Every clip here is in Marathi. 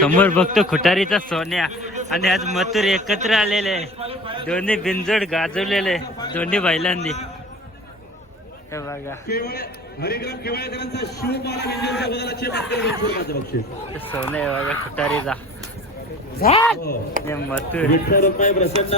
समोर बघतो खुटारीचा सोन्या. आणि आज मथुर एकत्र आलेले दोन्ही बिंजड गाजवलेले दोन्ही बैलांनी. हे बघा. सोने सोन्या आहे बघा खुटारीचा. मथुर. प्रसन्न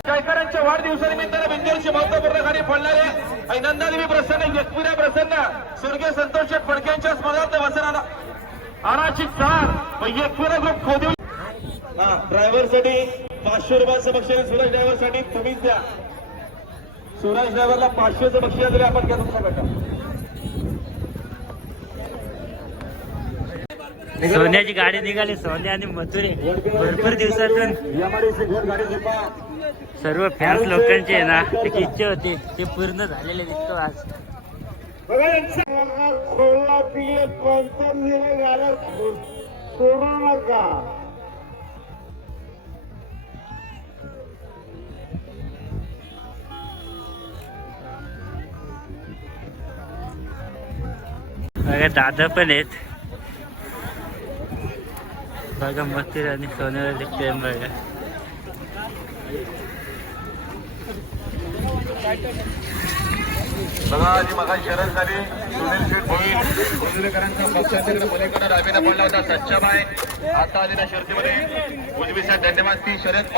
जयकरांच्या वाढदिवसानिमित्तानं बिंदूरची महत्त्वपूर्ण गाडी पडणारे आणि नंदादेवी प्रसन्न एकविरा प्रसन्न स्वर्गीय संतोष फडक्यांच्या स्मरणार्थ वसनाला आराची चार एकविरा ग्रुप खोदू हा ड्रायव्हरसाठी पाचशे रुपयाचं बक्षीस सुरज ड्रायव्हरसाठी तुम्हीच द्या. सुरज ड्रायव्हरला पाचशेचं बक्षीस जरी आपण घ्या तुमच्याकडं सोन्याची गाडी निघाली सोन्या आणि मथुरे भरपूर दिवसातून सर्व फॅन्स लोकांची आहे ना एक इच्छा होती ते पूर्ण झालेले दिसतो आज. सोडू नका दादा पण आहेत. बघा मथुर आणि सोन्याला प्रेम बघा बघा आधी मगा शरद झाली सुनील शेठ भोईर गोंधळेकरांचा पक्षांतर्गत मुलीकडे डावीला पडला होता सच्चाबाई आता आलेल्या शर्तीमध्ये उजवीसाठी धन्यवाद ती शरद